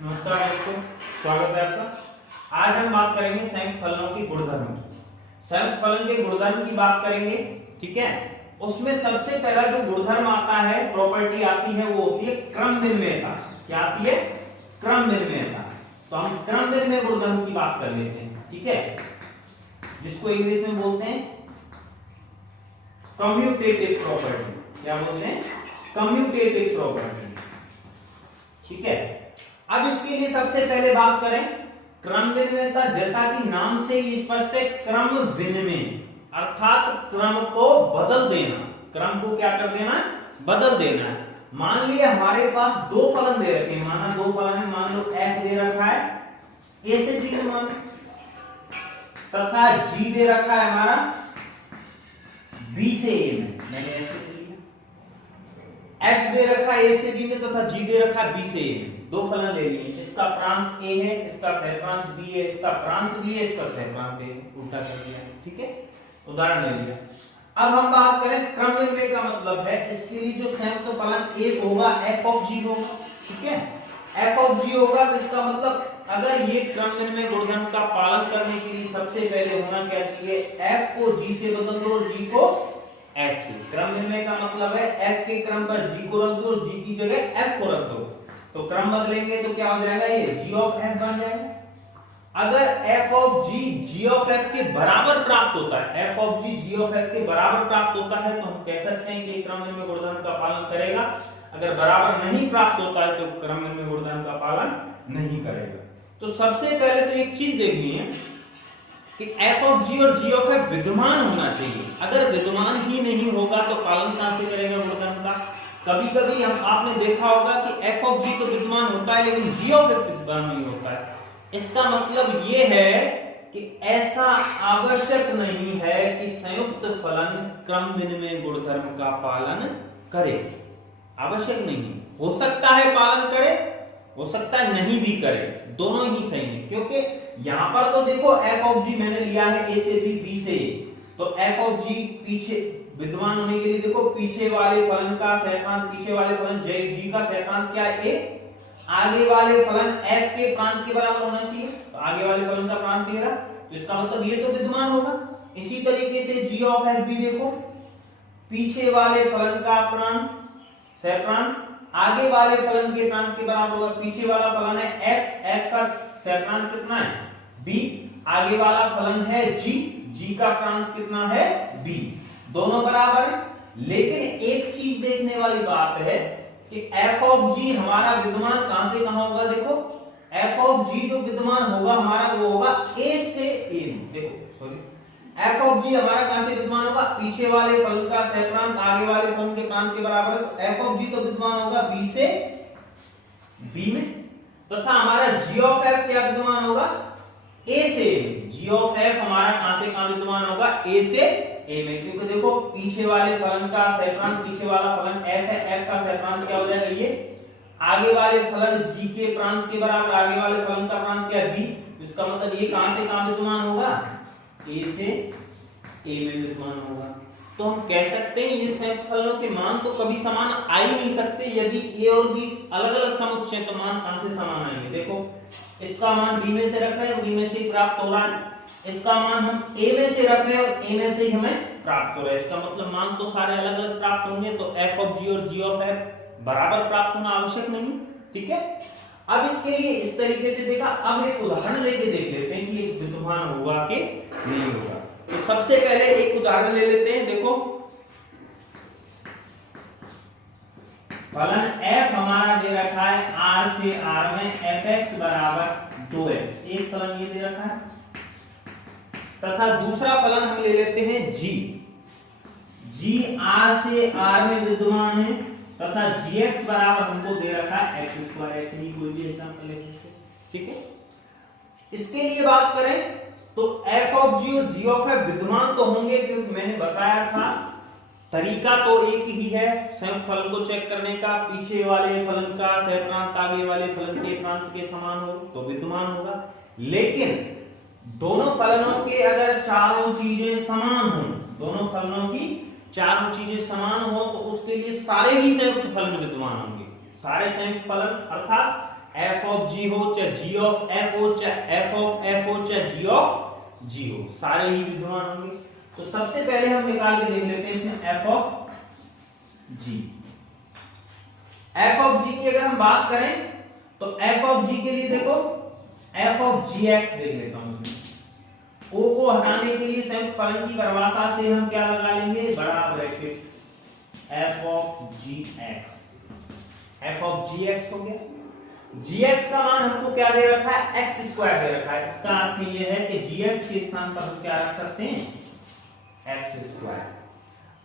नमस्कार दोस्तों, स्वागत है आपका। आज हम बात करेंगे संयुक्त फलनों की गुणधर्म की। संयुक्त फलन के गुणधर्म की बात करेंगे, ठीक है। उसमें सबसे पहला जो गुणधर्म आता है, प्रॉपर्टी आती है, वो होती है क्रम विनिमयता। क्या आती है? क्रम विनिमयता। तो हम क्रम विनिमय गुणधर्म की बात कर लेते हैं, ठीक है, जिसको इंग्लिश में बोलते हैं कम्यूटेटिव प्रॉपर्टी। क्या बोलते हैं? कम्यूटेटिव प्रॉपर्टी, ठीक है। अब इसके लिए सबसे पहले बात करें क्रम विनिमयता। जैसा कि नाम से ही स्पष्ट है, क्रम विनिमय अर्थात क्रम को बदल देना। क्रम को क्या कर देना? बदल देना है। मान लिया हमारे पास दो फलन दे रखे हैं, माना दो फलन है, मान लो f दे रखा है a से b का मान, तथा g दे रखा है हमारा b से a में। मैंने ऐसे f दे रखा है a से b में तथा g दे रखा है b से a में। दो फलन ले लिए, इसका प्रांत a है, इसका सहप्रांत b है, इसका प्रांत b है, इसका सहप्रांत a है, उल्टा कर दिया, ठीक है, उदाहरण ले लिया। अब हम बात करें क्रम विनिमय का मतलब है, इसके लिए जो संयुक्त फलन एक होगा f ऑफ g होगा, ठीक है। f ऑफ g होगा तो इसका मतलब अगर ये क्रम विनिमय गुणधर्म का पालन करने के लिए सबसे पहले होना क्या चाहिए? f को g से बदल दो और g को f से। क्रम विनिमय का मतलब है f के क्रम पर g को रख दो और g की जगह f को रख दो, तो क्रम बदलेंगे तो क्या हो जाएगा? ये g ऑफ f बन जाएगा। अगर f of g of f के बराबर प्राप्त होता है, f of g of f के बराबर प्राप्त होता है, तो हम कह सकते हैं कि क्रम विनिमय गुणधर्म का पालन करेगा। अगर बराबर नहीं प्राप्त होता है तो क्रम विनिमय गुणधर्म का पालन नहीं करेगा। तो सबसे पहले तो एक चीज देखनी है कि f ऑफ g और g ऑफ f विद्यमान होना चाहिए। अगर विद्यमान ही नहीं होगा तो पालन कहां से करेगा गुणधर्म का? कभी कभी आपने देखा होगा कि f ऑफ g तो विद्यमान होता है लेकिन g ऑफ f विद्यमान नहीं होता है। इसका मतलब ये है कि ऐसा आवश्यक नहीं है कि संयुक्त फलन क्रम विनिमय गुणधर्म का पालन करे। आवश्यक नहीं है, हो सकता है पालन करे, हो सकता है नहीं भी करे, दोनों ही सही है। क्योंकि यहां पर तो देखो f ऑफ g मैंने लिया है a से b, b से a, तो f ऑफ g पीछे विद्यमान होने के लिए देखो पीछे वाले फलन का सहप्रांत, पीछे वाले फलन g का सहप्रांत क्या है? a। आगे वाले फलन f के प्रांत के बराबर होना चाहिए, तो आगे वाले फलन का प्रांत 13, तो इसका मतलब ये तो विद्यमान होगा। इसी तरीके से g ऑफ f भी देखो, पीछे वाले फलन का प्रांत सहप्रांत आगे वाले फलन के प्रांत के बराबर होगा। पीछे वाला फलन है f, f का सहप्रांत कितना है? b। आगे वाला फलन है g का प्रांत कितना है? b। दोनों बराबर है। लेकिन एक चीज देखने वाली बात है कि f ऑफ g हमारा विद्यमान कहां से कहां होगा? देखो f ऑफ g जो विद्यमान होगा हमारा वो होगा a से a में। देखो सॉरी, f ऑफ g हमारा कहां से विद्यमान होगा? पीछे वाले फलन का सहप्रांत आगे वाले फलन के प्रांत के बराबर है, तो f ऑफ g तो विद्यमान होगा b से b में, तथा हमारा g ऑफ f क्या विद्यमान होगा? a से a। g ऑफ f हमारा कहां से कहां विद्यमान होगा? a से a में। क्योंकि देखो पीछे वाले फलन का सहप्रांत, पीछे वाला फलन f है, f का सहप्रांत क्या हो जाएगा? ये। आगे वाले फलन g के प्रांत के बराबर, आगे वाले फलन का प्रांत क्या है? b। इसका मतलब ये कहां से कहां विद्यमान होगा? a से a में विद्यमान होगा। तो हम कह सकते हैं ये संयुक्त फलनों के मान तो कभी समान आ ही नहीं सकते। यदि a और b अलग अलग समुच्चय तो मान कहां से समान आएंगे? देखो इसका मान b में से रख रहे हैं, b में से ही प्राप्त हो रहा है। इसका मान हम a में से रख रहे हैं और a में से ही हमें प्राप्त हो रहा है। इसका मतलब मान तो सारे अलग अलग प्राप्त होंगे, तो f ऑफ g और g ऑफ f बराबर प्राप्त होना आवश्यक नहीं, ठीक है। अब इसके लिए इस तरीके से देखा। अब एक उदाहरण लेके देख लेते हैं कि ये विद्यमान होगा कि नहीं होगा। तो सबसे पहले एक उदाहरण ले लेते हैं। देखो फलन f हमारा दे रखा है r से r में fx बराबर 2x। एक फलन ये दे रखा है, तथा दूसरा फलन हम ले लेते हैं g r से r में विद्यमान है, तथा gx बराबर हमको दे रखा है x²। ऐसे ही कोई भी एग्जांपल ले सकते हैं, ठीक है। इसके लिए बात करें तो f ऑफ g और g ऑफ f विद्यमान तो होंगे, क्योंकि मैंने बताया था तरीका तो एक ही है संयुक्त फलन को चेक करने का। पीछे वाले फलन का सहप्रांत आगे वाले फलन के प्रांत के समान हो तो विद्यमान होगा। लेकिन दोनों फलनों के अगर चारों चीजें समान हो, दोनों फलनों की चारों चीजें समान हो, तो उसके लिए सारे ही संयुक्त फलन विद्यमान होंगे। सारे संयुक्त फलन अर्थात एफ ऑफ जी हो चाहे जी ऑफ एफ हो चाहे एफ ऑफ एफ हो चाहे जी ऑफ जी हो, सारे ही विद्यमान होंगे। तो सबसे पहले हम निकाल के देख लेते हैं इसमें F of G. F of G की अगर हम बात करें तो एफ ऑफ जी के लिए देखो एफ ऑफ जी एक्स देख लेता हूं। इसमें ओ को हटाने के लिए संयुक्त फलन की परिभाषा से हम क्या लगा लेंगे, बड़ा bracket F of G X. F of G X हो गया। जी एक्स का मान हमको क्या दे रखा है, एक्स स्क्वायर दे रखा है। इसका अर्थ यह है कि जी एक्स के स्थान पर हम क्या रख सकते हैं, एक्स स्क्वायर।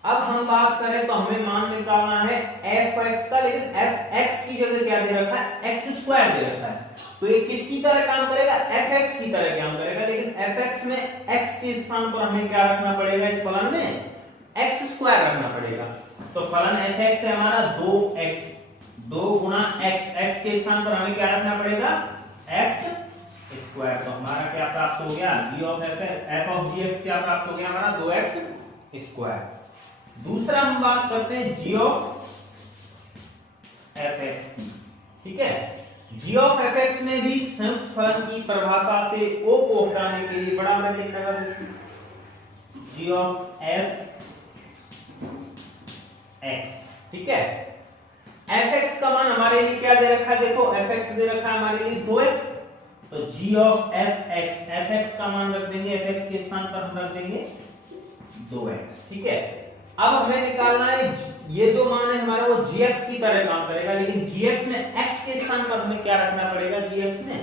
अब हम बात करें तो हमें मान निकालना है एफ एक्स का, लेकिन एफ एक्स की जगह क्या दे रखा है, एक्स स्क्वायर दे रखा है। तो ये किसकी तरह काम करेगा, एफ एक्स की तरह काम करेगा, लेकिन एफ एक्स में एक्स के स्थान पर हमें क्या रखना पड़ेगा, इस फलन में एक्स स्क्वायर रखना पड़ेगा। तो फलन एफ एक्स है हमारा 2x, 2 गुणा एक्स, एक्स के स्थान पर हमें क्या रखना पड़ेगा, एक्स स्क्वायर। तो हमारा क्या प्राप्त हो गया, G of F of G X क्या प्राप्त हो गया हमारा, 2x स्क्वायर। दूसरा हम बात करते हैं जी ऑफ एफ एक्स की, ठीक है। जी ऑफ एफ एक्स में भी संयुक्त फलन की परिभाषा से ओ को हटाने के लिए बड़ा ब्रैकेट लगा देते हैं, जी ऑफ एफ एक्स, ठीक है। एफ एक्स का मान हमारे लिए क्या दे रखा है, देखो एफ एक्स दे रखा है हमारे लिए 2x, तो G of F X, F X का मान रख देंगे, एफ एक्स के स्थान पर हम रख देंगे 2x, ठीक है। अब हमें निकालना है ये जो मान है हमारा वो gx की तरह काम करेगा, लेकिन gx में x के स्थान पर हमें क्या रखना पड़ेगा, gx में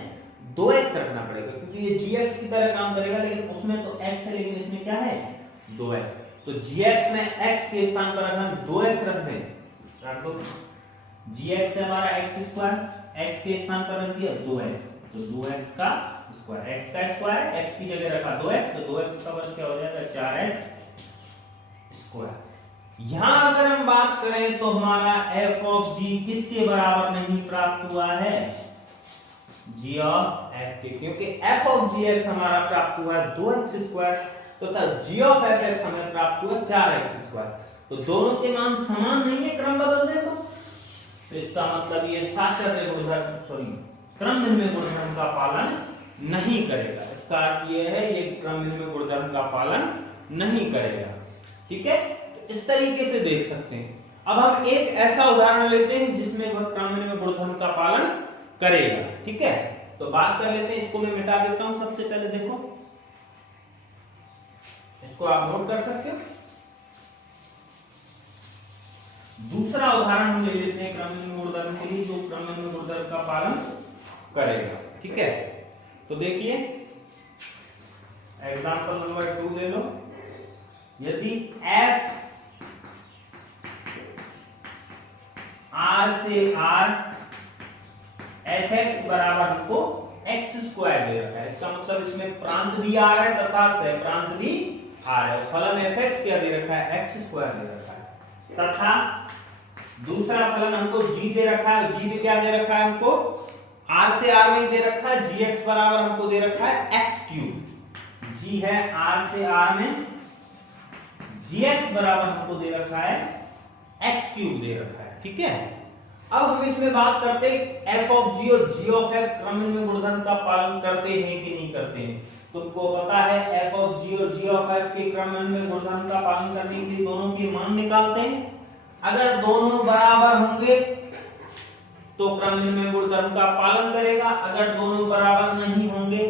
2x रखना पड़ेगा, क्योंकि ये gx की तरह काम करेगा, लेकिन उसमें तो x है लेकिन इसमें क्या है 2x। तो gx में x के स्थान पर अगर हम 2x रख दें, रख दो, gx है हमारा x स्क्वायर, x के स्थान पर रख दिया 2x, तो 2x का स्क्वायर, x का स्क्वायर x की जगह रखा 2x, तो 2x का वर्ग क्या हो जाएगा 4x स्क्वायर। यहां अगर हम बात करें तो हमारा f ऑफ g किसके बराबर नहीं प्राप्त हुआ है, g ऑफ f के, क्योंकि f ऑफ gx हमारा प्राप्त हुआ है 2x स्क्वायर, तो g ऑफ fx हमें प्राप्त हुआ 4x स्क्वायर। तो दोनों के मान समान नहीं है, क्रम बदल दे तो इसका मतलब ये साचर्य गुणधर्म, सॉरी क्रम विनिमय गुणधर्म का पालन नहीं करेगा। इसका अर्थ ये है ये क्रम विनिमय गुणधर्म का पालन नहीं करेगा, ठीक है। इस तरीके से देख सकते हैं। अब हम एक ऐसा उदाहरण लेते हैं जिसमें वह क्रम विनिमय गुणधर्म का पालन करेगा, ठीक है। तो बात कर लेते हैं, इसको मैं मिटा देता हूं। सबसे पहले देखो, इसको आप नोट कर सकते हो। दूसरा उदाहरण हम ले लेते हैं क्रम विनिमय गुणधर्म के लिए, जो क्रम विनिमय गुणधर्म का पालन करेगा, ठीक है। तो देखिए एग्जांपल नंबर 2 ले लो। यदि f r से r f x बराबर हमको x स्क्वायर दे रखा है, इसका मतलब इसमें प्रांत भी r है तथा सह प्रांत भी r है, फलन f x क्या दे रखा है, x स्क्वायर दे रखा है, तथा दूसरा फलन हमको g दे रखा है, g में क्या दे रखा है हमको, r से r में दे रखा है, gx बराबर हमको दे रखा है x क्यूब। g है r से r में, gx बराबर हमको दे रखा है x क्यूब दे रखा है, ठीक है। अब हम इसमें बात करते हैं f ऑफ g और g ऑफ f क्रम विनिमय गुणधर्म का पालन करते हैं कि नहीं करते हैं। तुमको पता है f ऑफ g और g ऑफ f के क्रम विनिमय गुणधर्म का पालन करने के लिए दोनों के मान निकालते हैं। अगर दोनों बराबर होंगे तो क्रम विनिमय गुणधर्म का पालन करेगा, अगर दोनों बराबर नहीं होंगे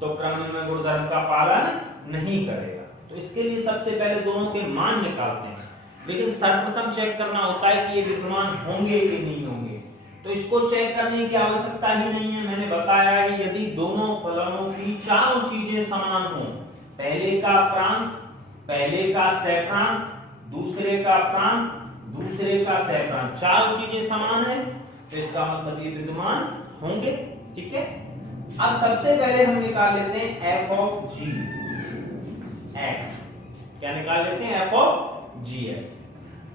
तो क्रम विनिमय गुणधर्म का पालन नहीं करेगा। तो इसके लिए सबसे पहले दोनों के मान निकालते हैं, लेकिन सर्वप्रथम चेक करना होता है कि ये विद्यमान होंगे कि नहीं होंगे। तो इसको चेक करने की आवश्यकता ही नहीं है, मैंने बताया है यदि दोनों फलनों की चारों चीजें समान हो, पहले का प्रांत, पहले का सहप्रांत, दूसरे का प्रांत, दूसरे का सहप्रांत, चारों चीजें समान है तो इसका मतलब ये विद्यमान होंगे, ठीक है। अब सबसे पहले हम निकाल लेते हैं f ऑफ g x, क्या निकाल लेते हैं f ऑफ g x।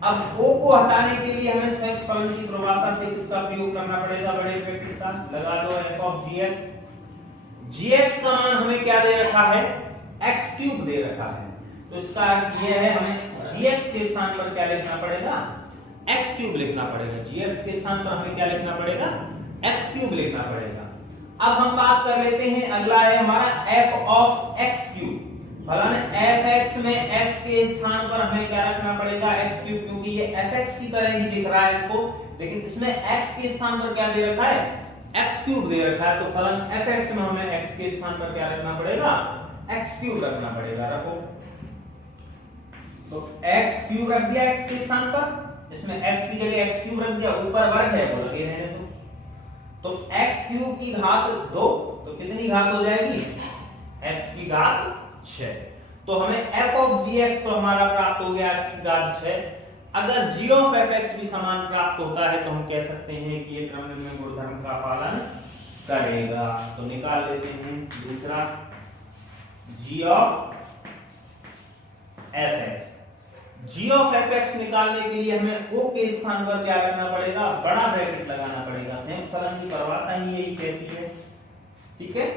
अब o को हटाने के लिए हमें संयुक्त फलन की परिभाषा से किसका प्रयोग करना पड़ेगा, बड़े ब्रैकेट का लगा दो, f ऑफ gx। gx का मान हमें क्या दे रखा है, x क्यूब दे रखा है, तो इसका अर्थ यह है हमें gx के स्थान पर क्या लिखना पड़ेगा, x क्यूब लिखना पड़ेगा। gx के स्थान पर हमें क्या लिखना पड़ेगा, एक्स क्यूब लिखना पड़ेगा। अब हम बात कर लेते हैं, अगला है हमारा एफ ऑफ एक्स क्यूब। फलन एफ एक्स में एक्स के स्थान पर हमें क्या रखना पड़ेगा, एक्स क्यूब, क्योंकि ये एफ एक्स की तरह ही दिख रहा है इनको, लेकिन इसमें एक्स के स्थान पर क्या दे रखा है, एक्स क्यूब दे रखा है। तो फलन एफ एक्स में हमें एक्स के स्थान पर क्या रखना पड़ेगा, एक्स क्यूब रखना पड़ेगा। रखो, तो एक्स क्यूब रख दिया एक्स के स्थान पर, इसमें एक्स की जगह एक्स क्यूब रख दिया, ऊपर वर्ग है वो लगे रहने दो। तो x क्यूब की घात 2, तो कितनी घात हो जाएगी, x की घात 6। तो हमें f ऑफ gx तो हमारा प्राप्त हो गया x की घात 6। अगर g ऑफ fx भी समान प्राप्त होता है तो हम कह सकते हैं कि ये क्रमनिर्णय गुणधर्म का पालन करेगा। तो निकाल लेते हैं दूसरा, g of fx। g of fx निकालने के लिए हमें o के स्थान पर क्या रखना पड़ेगा, बड़ा ब्रैकेट लगाना पड़ेगा। संयुक्त फलन की परिभाषा ही यही कहती है, ठीक है।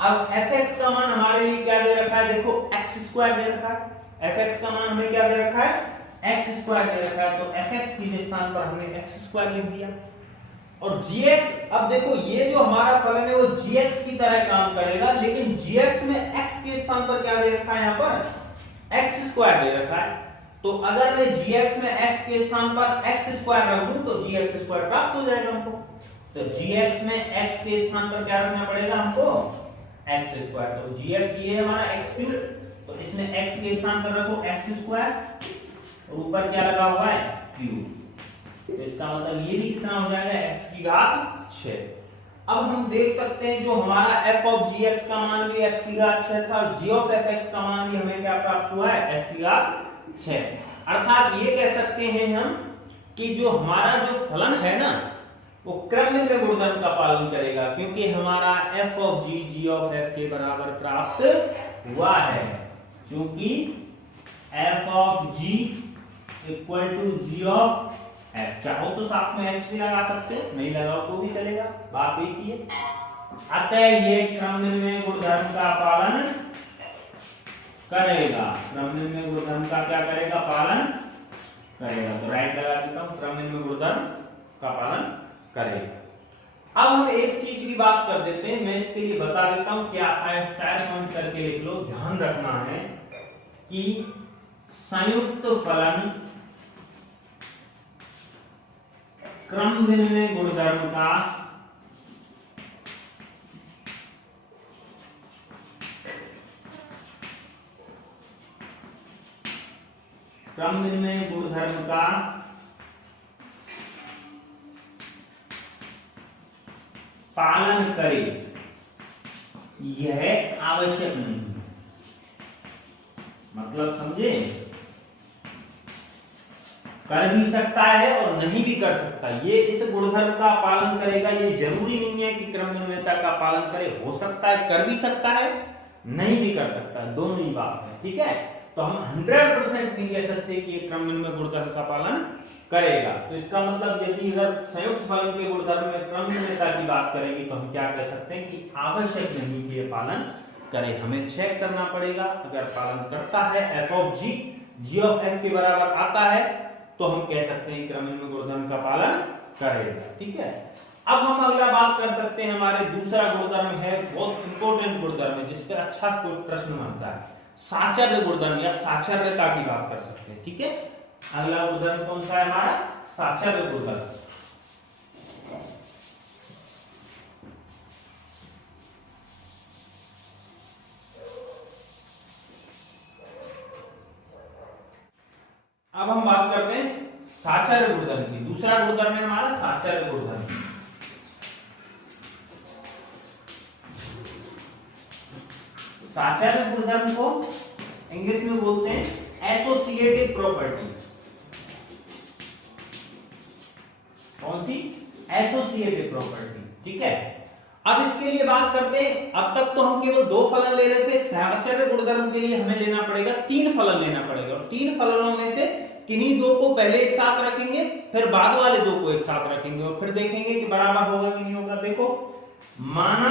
अब fx का मान हमारे लिए क्या दे रखा है, देखो x² दे रखा है। fx का मान हमें क्या दे रखा है, x² दे रखा है। तो fx के स्थान पर हमने x² लिख दिया। और gx, अब देखो ये जो हमारा फलन है वो gx की तरह काम करेगा, लेकिन gx में x के स्थान पर क्या दे रखा है, यहाँ पर x² दे रखा है। तो अगर मैं gx में x के स्थान पर x² रख दूं तो gx² प्राप्त हो जाएगा हमको। तो gx में x के स्थान पर क्या रखना पड़ेगा हमको, x²। तो gx ये है हमारा x3, तो इसमें x के स्थान पर रखो x² और ऊपर क्या लगा हुआ है, क्यूब। तो इसका मतलब ये भी कितना हो जाएगा, x की घात 6। अब हम देख सकते हैं जो हमारा f ऑफ gx का मान भी x की घात 6 था, और g ऑफ fx का मान भी हमें क्या प्राप्त हुआ है, x की घात 6। अर्थात ये कह सकते हैं हम कि जो हमारा जो फलन है ना वो क्रमनिर्णय गुणधर्म का पालन करेगा, क्योंकि हमारा f of g of f के बराबर प्राप्त हुआ है। क्योंकि f of g equal to g of f, चाहो तो साथ में x भी लगा सकते हो, नहीं लगाओ तो भी चलेगा, बात एक ही है। अतः ये क्रमनिर्णय गुणधर्म का पालन करेगा। क्रमनिर्णय गुणधर्म का क्या करेगा, पालन करेगा। तो राइट लगा देता हूं, क्रमनिर्णय गुणधर्म का पालन करेगा। अब हम एक चीज की बात कर देते हैं, मैं इसके लिए बता देता हूं क्या है, स्टार पॉइंट करके लिख लो। ध्यान रखना है कि संयुक्त फलन क्रमनिर्णय गुणधर्म का क्रमनिर्णय गुणधर्म का पालन करे, यह आवश्यक नहीं। मतलब समझे, कर भी सकता है और नहीं भी कर सकता। ये इस गुणधर्म का पालन करेगा, ये जरूरी नहीं है कि क्रमनिर्णयता का पालन करे। हो सकता है कर भी सकता है, नहीं भी कर सकता, दोनों ही बात है, ठीक है। तो हम 100% नहीं कह सकते कि ये क्रमनिर्णय गुणधर्म का पालन करेगा। तो इसका मतलब यदि अगर संयुक्त फलन के गुणधर्म में क्रमनिर्णयता की बात करेंगे तो हम क्या कह सकते हैं कि आवश्यक नहीं कि ये पालन करे। हमें चेक करना पड़ेगा, अगर पालन करता है f of g of f के बराबर आता है तो हम कह सकते हैं क्रमनिर्णय गुणधर्म का पालन करेगा, ठीक है। अब हम अगला बात कर सकते हैं, हमारे दूसरा गुणधर्म है, बहुत इंपॉर्टेंट गुणधर्म है जिस पर अच्छा कोई प्रश्न बनता है, साचर्य गुणधर्म या साचर्यता की बात कर सकते हैं, ठीक है। अगला गुणधर्म कौन सा है हमारा, साचर्य गुणधर्म। अब हम बात करते हैं साचर्य गुणधर्म की। दूसरा गुणधर्म है हमारा साचर्य गुणधर्म। साचर्य गुणधर्म को इंग्लिश में बोलते हैं एसोसिएटिव प्रॉपर्टी। कौन सी, एसोसिएटिव प्रॉपर्टी, ठीक है। अब इसके लिए बात करते हैं, अब तक तो हम केवल 2 फलन ले रहे थे, साचर्य गुणधर्म के लिए हमें लेना पड़ेगा 3 फलन लेना पड़ेगा, और 3 फलनों में से किन्हीं 2 को पहले एक साथ रखेंगे, फिर बाद वाले 2 को एक साथ रखेंगे, और फिर देखेंगे कि बराबर होगा कि नहीं होगा। देखो, माना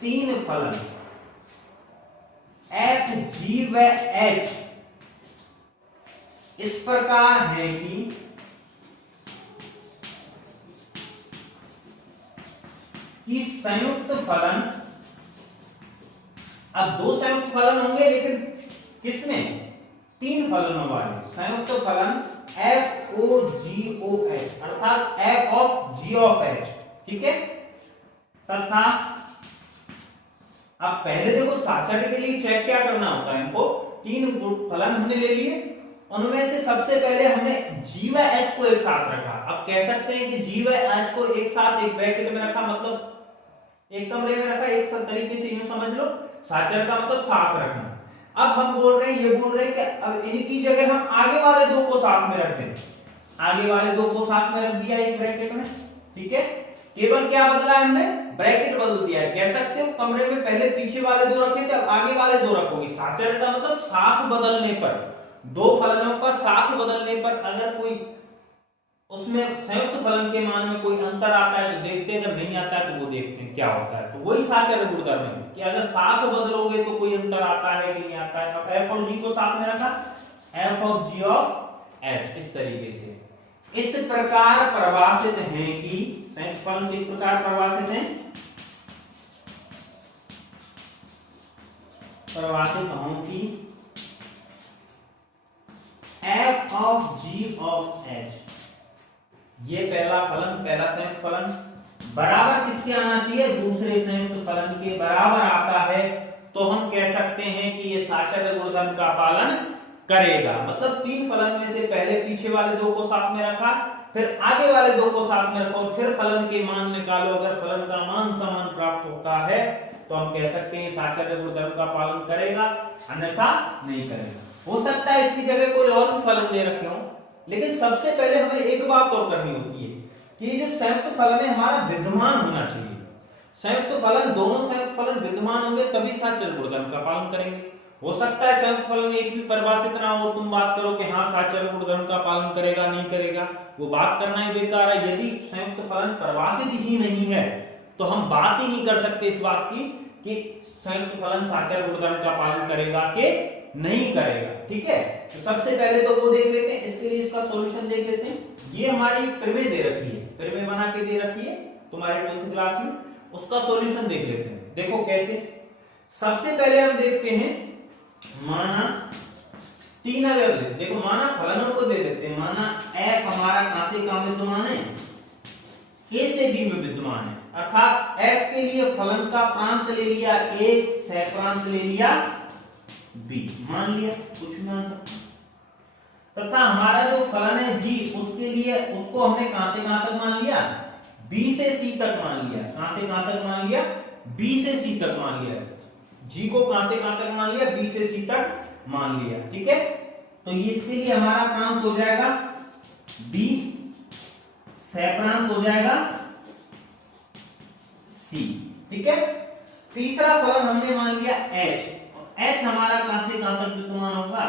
3 फलन f, g व h इस प्रकार है कि कि संयुक्त फलन, अब दो संयुक्त फलन होंगे लेकिन किसमें, तीन फलनों वाले संयुक्त फलन FOGOH अर्थात f of g of h, ठीक है। तथा अब पहले देखो साचर के लिए चेक क्या करना होता है, हमको तीन फलन हमने ले लिए, उनमें से सबसे पहले हमने g व h को एक साथ रखा। अब कह सकते हैं कि g व h को एक साथ एक ब्रैकेट में रखा, मतलब एक कमरे में रखा, एक तरीके से यूं समझ लो, साचर का मतलब साथ रखना। अब हम बोल रहे हैं, ये बोल रहे हैं कि अब इनकी जगह हम आगे वाले दो को साथ में रख दें, आगे वाले दो को साथ में रख दिया एक ब्रैकेट में, ठीक है। केवल क्या बदला है हमने, ब्रैकेट बदल दिया है। कह सकते हो कमरे में पहले पीछे वाले दो रखे थे, अब आगे वाले दो रखोगे। साचर का मतलब साथ बदलने पर, दो फलनों का साथ बदलने पर अगर कोई उसमें संयुक्त फलन के मान में कोई अंतर आता है तो देखते हैं, जब नहीं आता है तो वो देखते हैं क्या होता है। तो वही साचर गुणधर्म है कि अगर साथ बदलोगे तो कोई अंतर आता है कि नहीं आता है। अब f और g को साथ में रखा, f of g of h, इस तरीके से इस प्रकार परिभाषित है कि संयुक्त फलन किस प्रकार परिभाषित है, परिभाषित हों कि f of g of h, ये पहला फलन, पहला संयुक्त फलन बराबर किसके आना चाहिए, दूसरे संयुक्त फलन के बराबर आता है, तो हम कह सकते हैं कि ये साचर गुणधर्म का पालन करेगा। मतलब तीन फलन में से पहले पीछे वाले दो को साथ में रखा, फिर आगे वाले दो को साथ में रखो और फिर फलन के मान निकालो। अगर फलन का मान समान प्राप्त होता है तो हम कह सकते हैं साचर गुणधर्म का पालन करेगा, अन्यथा नहीं करेगा। हो सकता है इसकी जगह कोई और भी फलन दे रखे हो, लेकिन सबसे पहले हमें एक बात और करनी होती है कि जो संयुक्त फलन है हमारा विद्यमान होना चाहिए। संयुक्त फलन, दोनों संयुक्त फलन विद्यमान होंगे तभी साचर गुणधर्म का पालन करेंगे। हो सकता है संयुक्त फलन एक भी परिभाषित ना हो, तुम बात करो कि हाँ साचर गुणधर्म का पालन करेगा, नहीं करेगा, वो बात करना ही बेकार है। यदि संयुक्त फलन परिभाषित ही नहीं है तो हम बात ही नहीं कर सकते इस बात की कि संयुक्त फलन साचर गुणधर्म का पालन करेगा कि नहीं करेगा, ठीक है। तो सबसे पहले तो वो देख लेते हैं, इसके लिए इसका सॉल्यूशन देख लेते हैं। ये हमारी प्रमेय दे रखी है, प्रमेय बना के दे रखी है तुम्हारे 12th क्लास में, उसका सॉल्यूशन देख लेते हैं। देखो कैसे, सबसे पहले हम देखते हैं, माना तीन अवयव, देखो माना फलनों को दे देते हैं। माना f हमारा कहां से कहां विद्यमान है, a से b में विद्यमान है, अर्थात f के लिए फलन का प्रांत ले लिया a, सह प्रांत ले लिया b, मान लिया, कुछ भी मान सकते। तथा हमारा जो फलन है g, उसके लिए उसको हमने कहां से कहां तक मान लिया, b से c तक मान लिया। कहां से कहां तक मान लिया, b से c तक मान लिया। g को कहां से कहां तक मान लिया, b से c तक मान लिया, ठीक है। तो इसके लिए हमारा प्रांत हो जाएगा b, सह प्रांत हो जाएगा c, ठीक है। तीसरा फलन हमने मान लिया h, h हमारा कहां से कहां तक विद्यमान होगा,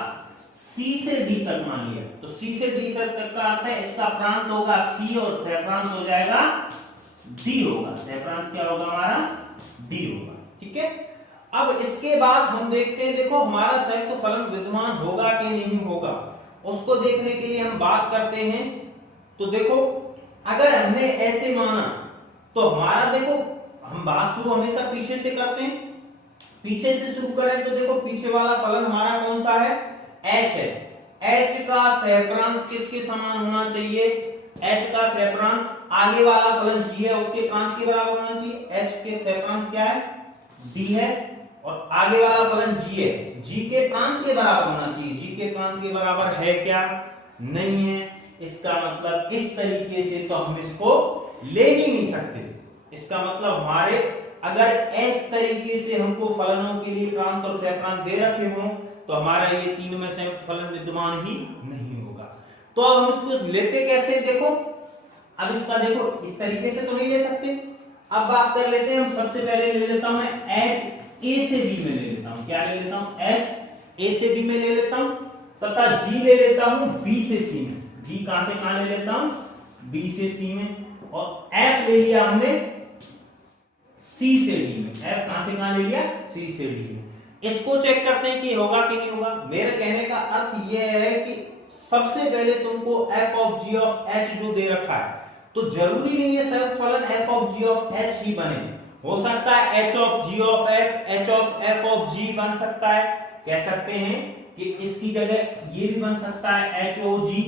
c से d तक मान लिया। तो c से d तक का अर्थ है इसका प्रांत होगा c और सह प्रांत हो जाएगा d होगा, सह प्रांत क्या होगा हमारा d होगा, ठीक है। अब इसके बाद हम देखते हैं, देखो हमारा संयुक्त फलन विद्यमान होगा कि नहीं होगा, उसको देखने के लिए हम बात करते हैं। तो देखो अगर हमने ऐसे माना तो हमारा, देखो हम बात शुरू हमेशा पीछे से करते हैं, पीछे से शुरू करें तो देखो पीछे वाला फलन हमारा कौन सा है, h है। h का सहप्रांत किसके समान होना चाहिए, h का सहप्रांत आगे वाला फलन g है उसके प्रांत के बराबर होना चाहिए। h के सहप्रांत क्या है, d है, और आगे वाला फलन g है, g के प्रांत के बराबर होना चाहिए। g के प्रांत के बराबर है क्या, नहीं है। इसका मतलब इस तरीके से तो हम इसको ले ही नहीं सकते। इसका मतलब हमारे अगर इस तरीके से हमको फलनों के लिए प्रांत और सहप्रांत दे रखे हों तो हमारा ये तीन में संयुक्त फलन विद्यमान ही नहीं होगा। तो अब हम इसको लेते कैसे, देखो अब इसका देखो इस तरीके से तो नहीं ले सकते। अब बात कर लेते हैं, हम सबसे पहले ले लेता हूं मैं h a से b में ले लेता हूं। क्या ले लेता हूं, h a से b में ले लेता हूं, तथा g ले लेता हूं b से c में। g कहां से कहां ले लेता हूं, b से c में, और f ले लिया हमने c से d में। f कहां से कहां ले लिया, c से d में। इसको चेक करते हैं कि होगा कि नहीं होगा। मेरे कहने का अर्थ यह है कि सबसे पहले तुमको f of g of h जो दे रखा है, तो जरूरी नहीं है संयुक्त फलन f of g of h ही बने। हो सकता है h of g of f h of f of g बन सकता है। कह सकते हैं कि इसकी जगह ये भी बन सकता है h o g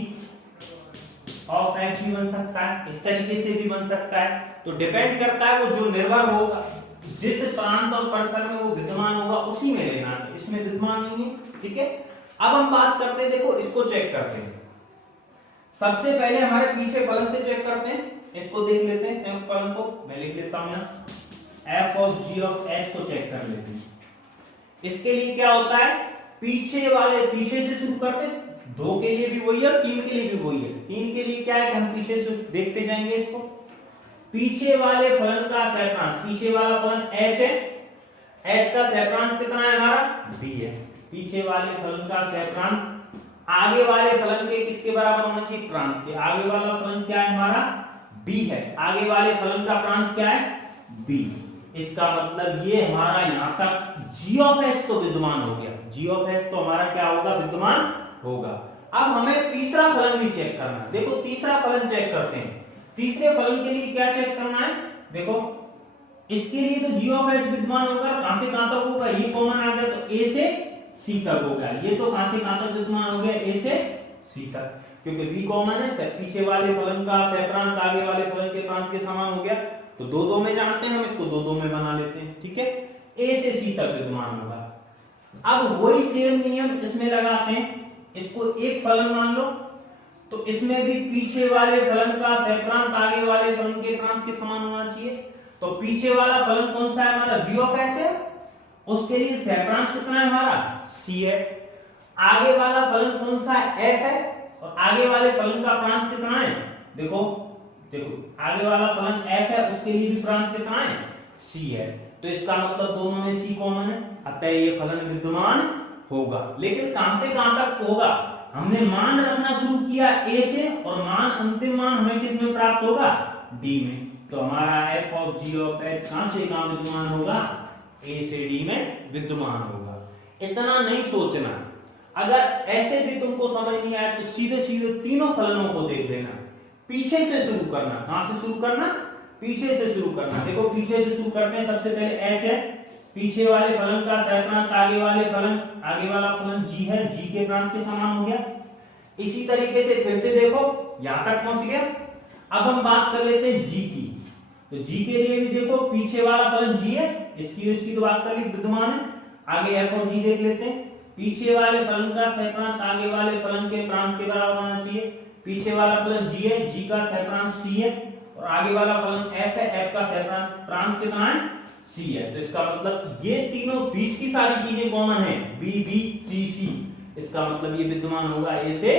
of f भी बन सकता है, इस तरीके से भी बन सकता है। तो डिपेंड करता है, वो जो निर्भर होगा जिस प्रांत और परिसर में वो विद्यमान होगा उसी में लेना है, इसमें विद्यमान नहीं है। ठीक है, अब हम बात करते हैं, देखो इसको चेक करते हैं। सबसे पहले हमारे पीछे फलन से चेक करते हैं, इसको देख लेते हैं संयुक्त फलन को। मैं लिख लेता हूं यहां f of g of h को चेक कर लेते हैं। इसके लिए क्या होता है, पीछे से शुरू करते हैं, 2 के लिए भी वही है, 3 के लिए भी वही है। 3 के लिए क्या है, हम पीछे से देखते जाएंगे इसको। पीछे वाले फलन का सहप्रांत, पीछे वाला फलन h है, h का सहप्रांत कितना है हमारा b है। पीछे वाले फलन का सहप्रांत आगे वाले फलन के किसके बराबर होना चाहिए, प्रांत के। आगे वाला फलन क्या है हमारा b है, आगे वाले फलन का प्रांत क्या है b। इसका मतलब ये हमारा यहां तक g ऑफ h तो विद्यमान हो गया, g ऑफ h तो हमारा क्या होगा, विद्यमान होगा। अब हमें तीसरा फलन भी चेक करना है। देखो तीसरा फलन चेक करते हैं। तीसरे फलन के लिए क्या चेक करना है, देखो इसके लिए तो g ऑफ h विद्यमान होगा, कहां से कहां तक होगा, ये कॉमन आ गया तो a से c तक हो गया। ये तो कहां से कहां तक विद्यमान हो गया, a से c तक, क्योंकि b कॉमन है। पीछे वाले फलन का सहप्रांत आगे वाले फलन के प्रांत के समान हो गया, तो 2 में जानते हैं हम, इसको 2 में बना लेते हैं। ठीक है, a से c तक विद्यमान होगा। अब वही सेम नियम इसमें लगाते हैं, इसको एक फलन मान लो, तो इसमें भी पीछे वाले फलन का सहप्रांत आगे वाले फलन के प्रांत के समान होना चाहिए। तो पीछे वाला फलन कौन सा है हमारा, g ऑफ h है, उसके लिए सहप्रांत कितना है हमारा c है। आगे वाला फलन कौन सा है, f है, और आगे वाले फलन का प्रांत कितना है, देखो आगे वाला फलन f है, उसके लिए भी प्रांत कितना है c है। तो इसका मतलब दोनों में c कॉमन है, अतः ये फलन विद्यमान होगा। लेकिन कहां से कहां तक होगा, हमने मान रखना शुरू किया a से, और मान अंतिम मान हमें किस में प्राप्त होगा, d में। तो हमारा f of g of h कहां से कहां विद्यमान होगा, a से d में विद्यमान होगा। इतना नहीं सोचना, अगर ऐसे भी तुमको समझ नहीं आया तो सीधे सीधे तीनों फलनों को देख लेना। पीछे से शुरू करना, कहां से शुरू करना, पीछे से शुरू करना। देखो पीछे से शुरू करते हैं, सबसे पहले h है, पीछे वाले फलन का सहप्रांत आगे वाला फलन g है, g के प्रांत के समान हो गया। इसी तरीके से फिर से देखो यहां तक पहुंच गया। अब हम बात कर लेते हैं g की, तो g के लिए भी देखो पीछे वाला फलन g है, इसकी तो बात कर ली, विद्यमान है। आगे f और g देख लेते हैं, पीछे वाले फलन का सहप्रांत आगे वाले फलन के प्रांत के बराबर होना चाहिए। पीछे वाला फलन g है, g का सहप्रांत c है, और आगे वाला फलन f है, f का सहप्रांत प्रांत कितना है c है। तो इसका मतलब ये तीनों बीच की सारी चीजें कॉमन है, b b c c, इसका मतलब ये विद्यमान होगा a से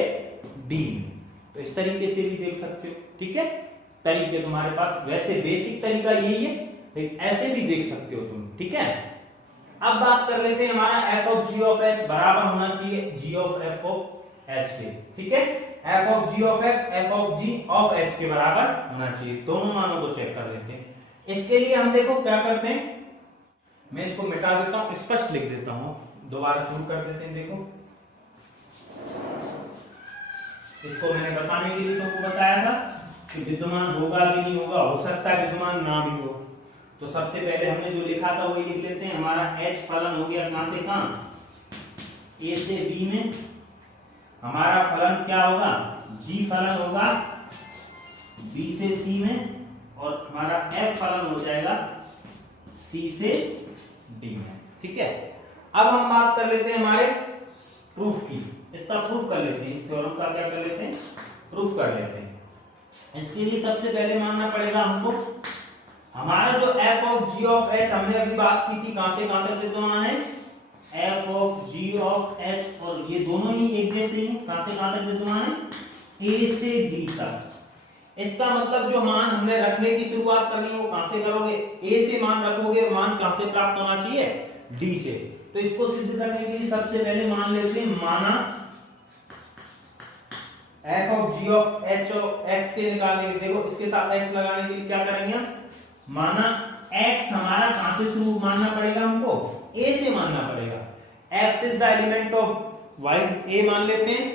d में। तो इस तरीके से भी देख सकते हो। ठीक है, तरीके तुम्हारे पास, वैसे बेसिक तरीका यही है, लेकिन ऐसे भी देख सकते हो तुम। ठीक है, अब बात कर लेते हैं हमारा f of g of h बराबर होना चाहिए g of f of h के। ठीक है, f of g of f of g of h के बराबर होना चाहिए। दोनों मानों को चेक कर लेते हैं। इसके लिए हम देखो क्या करते हैं, मैं इसको मिटा देता हूं, स्पष्ट लिख देता हूं, दोबारा शुरू कर देते हैं। देखो इसको मैंने बताने के लिए तुमको बताया था कि विद्यमान होगा कि नहीं होगा, हो सकता है विद्यमान ना भी हो। तो सबसे पहले हमने जो लिखा था वही लिख लेते हैं। हमारा h फलन हो गया कहां से कहां, a से b में। हमारा फलन क्या होगा, g फलन होगा b से c में, और हमारा f फलन हो जाएगा c से d में। ठीक है, अब हम बात कर लेते हैं हमारे प्रूफ की, इसका प्रूफ कर लेते हैं, इस थ्योरम का क्या कर लेते हैं, प्रूफ कर लेते हैं। इसके लिए सबसे पहले मानना पड़ेगा हमको हमारा जो f of g of h हमने अभी बात की थी, कहां से कहां तक विद्यमान है, f of g of h, और ये दोनों ही एक जैसे ही, कहां से कहां तक विद्यमान है, a से d तक। इसका मतलब जो मान हमने रखने की शुरुआत करनी है वो कहां से करोगे, a से मान रखोगे, मान कहां से प्राप्त होना चाहिए, d से। तो इसको सिद्ध करने के लिए सबसे पहले मान लेते हैं, माना f of g of h of x के निकालने के लिए, देखो इसके साथ x लगाने के लिए क्या करेंगे, माना x हमारा कहां से शुरू मानना पड़ेगा, हमको a से मानना पड़ेगा। x is the element of y, a मान लेते हैं,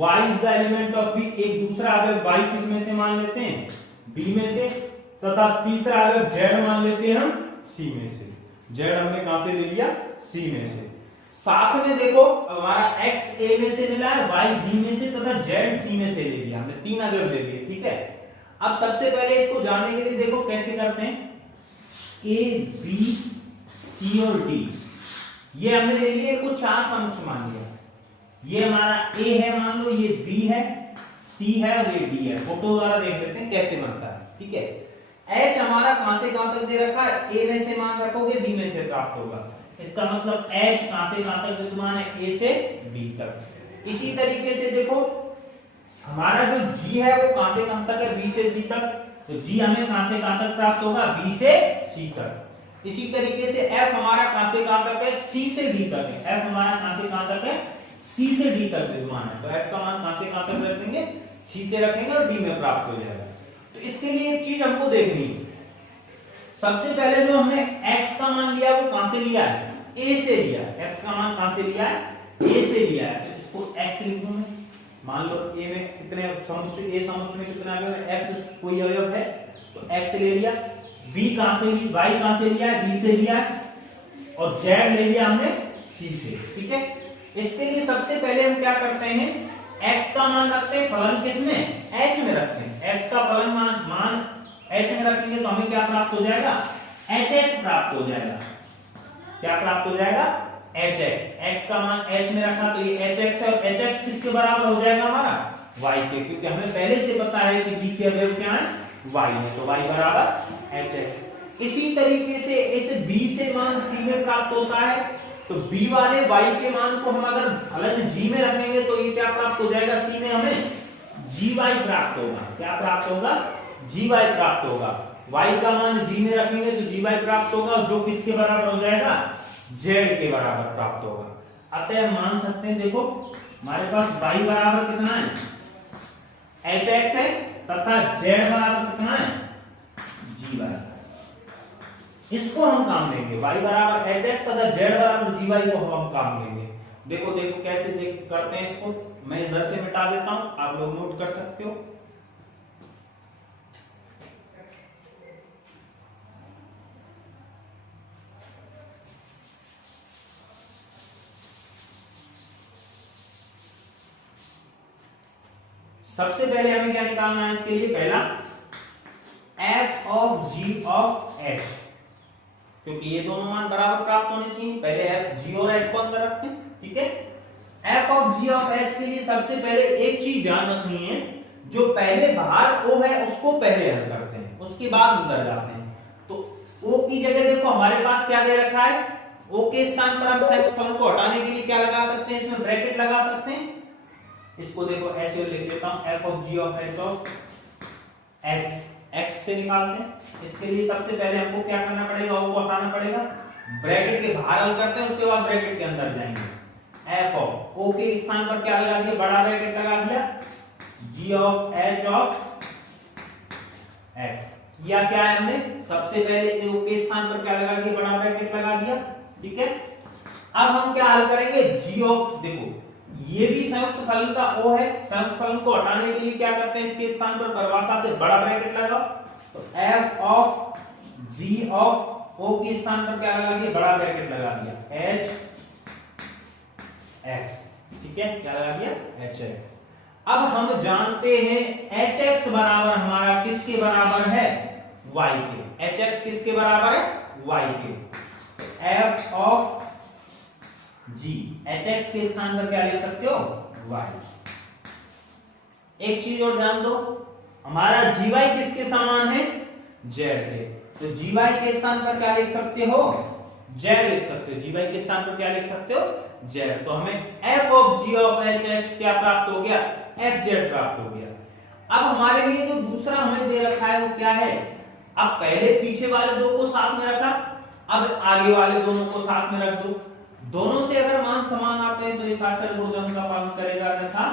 y is the element of b, एक दूसरा अगर y किस में से मान लेते हैं, b में से, तथा तीसरा अगर z मान लेते हैं हम c में से। z हमने कहां से ले लिया? c में से। साथ में देखो हमारा x a में से मिला है, y b में से तथा z c में से ले लिया हमने, 3 अगर ले लिए। ठीक है, अब सबसे पहले इसको जानने के लिए देखो कैसे करते हैं। a b c और d ये हमने ले लिए, इनको 4 समुच्चय मान लिया। ये हमारा a है, मान लो ये b है, c है और ये d है। फोटो द्वारा देख लेते हैं कैसे बनता है। ठीक है, h हमारा कहां से कहां तक दे रखा है? a में से मान रखोगे b में से प्राप्त होगा। इसका मतलब h कहां से कहां तक विद्यमान है? a से b तक। इसी तरीके से देखो हमारा जो g है वो कहां से कहां तक है? b से c तक। तो g हमें कहां से कहां तक प्राप्त होगा? b से c तक। इसी तरीके से f हमारा कहां से कहां तक है? c से d तक है। f हमारा कहां से कहां तक है? c से d तक विद्यमान है। तो f का मान कहां से कहां तक रखेंगे? c से रखेंगे और d में प्राप्त हो जाएगा। तो इसके लिए एक चीज हमको देखनी है। सबसे पहले जो हमने x का मान लिया वो कहां से लिया है? a से लिया है। x का मान कहां से लिया है? a से लिया है। तो इसको x लिख दूं मैं। मान लो a में कितने समुच्चय, a समुच्चय में कितने अवयव है? x कोई अवयव है तो x ले लिया। b कहां से ली? y कहां से लिया है? b से लिया है। और z ले लिया हमने c से। ठीक है, इसके लिए सबसे पहले हम क्या करते हैं? x का मान रखते हैं फलन किसमें? h में रखते हैं। x का फलन मान h में रखेंगे तो हमें क्या प्राप्त हो जाएगा? hx प्राप्त हो जाएगा। क्या प्राप्त हो जाएगा? hx। x का मान h में रखा तो ये hx है, और hx किसके बराबर हो जाएगा? हमारा y के, क्योंकि हमें पहले से पता है कि b के अवयव क्या है? y है। तो y बराबर hx। इसी तरीके से इस b से मान c में प्राप्त होता है, तो b वाले y के मान को हम अगर फलन g में रखेंगे तो ये क्या प्राप्त हो जाएगा? c में हमें gy प्राप्त होगा। क्या प्राप्त होगा? gy प्राप्त होगा। y का मान g में रखेंगे तो gy प्राप्त होगा, जो किसके बराबर हो जाएगा? z के बराबर प्राप्त होगा। अतः मान सकते हैं, देखो हमारे पास y बराबर कितना है? hx है, तथा z बराबर कितना है? g बराबर। इसको हम काम लेंगे, y बराबर hx तथा z बराबर gy को हम काम लेंगे। देखो देखो कैसे करते हैं इसको। मैं इधर से मिटा देता हूं, आप लोग नोट कर सकते हो। सबसे पहले हमें क्या निकालना है इसके लिए? पहला f of g of h, क्योंकि ये दोनों मान बराबर प्राप्त होने चाहिए। पहले f g और h को अंदर रखते हैं। ठीक है, f of g of h के लिए सबसे पहले एक चीज ध्यान रखनी है, जो पहले बाहर o है उसको पहले हल करते हैं, उसके बाद अंदर जाते हैं। तो o की जगह देखो हमारे पास क्या दे रखा है? o के स्थान पर हम संयुक्त फलन को हटाने के लिए क्या लगा सकते हैं? इसमें ब्रैकेट लगा सकते हैं। इसको देखो ऐसे लिख लेता हूं, f of g of h of x से निकालते हैं। इसके लिए सबसे पहले हमको क्या करना पड़ेगा? o को हटाना पड़ेगा। ब्रैकेट के बाहर हल करते हैं, उसके बाद ब्रैकेट के अंदर जाएंगे। f ऑफ o के स्थान पर क्या लगा दिया? बड़ा ब्रैकेट लगा दिया। g of h of x किया क्या है हमने? सबसे पहले o के स्थान पर क्या लगा दिया? बड़ा ब्रैकेट लगा दिया। ठीक है, अब हम क्या हल करेंगे? g ऑफ, देखो ये भी संयुक्त फलन का o है, संयुक्त फलन को हटाने के लिए क्या करते हैं? इसके स्थान पर परिभाषा से बड़ा ब्रैकेट लगाओ। तो f of g of o के स्थान पर क्या लगा दिया? बड़ा ब्रैकेट लगा दिया h x। ठीक है, क्या लगा दिया? h x। अब हम जानते हैं h x बराबर हमारा किसके बराबर है? y के। h x किसके बराबर है? y के। f ऑफ g hx के स्थान पर क्या लिख सकते हो? y। एक चीज और ध्यान दो, हमारा gy किसके समान है? z के। तो gy के स्थान पर क्या लिख सकते हो? z लिख सकते हो। gy के स्थान पर क्या लिख सकते हो? z। तो हमें f of g of hx क्या प्राप्त हो गया? fz प्राप्त हो गया। अब हमारे लिए जो दूसरा हमें दे रखा है वो क्या है? अब पहले पीछे वाले दो को साथ में रखा, अब आगे वाले दोनों को साथ में रख दो। दोनों से अगर मान समान आते हैं तो ये साक्षर गुणधर्म का पालन करेगा, अन्यथा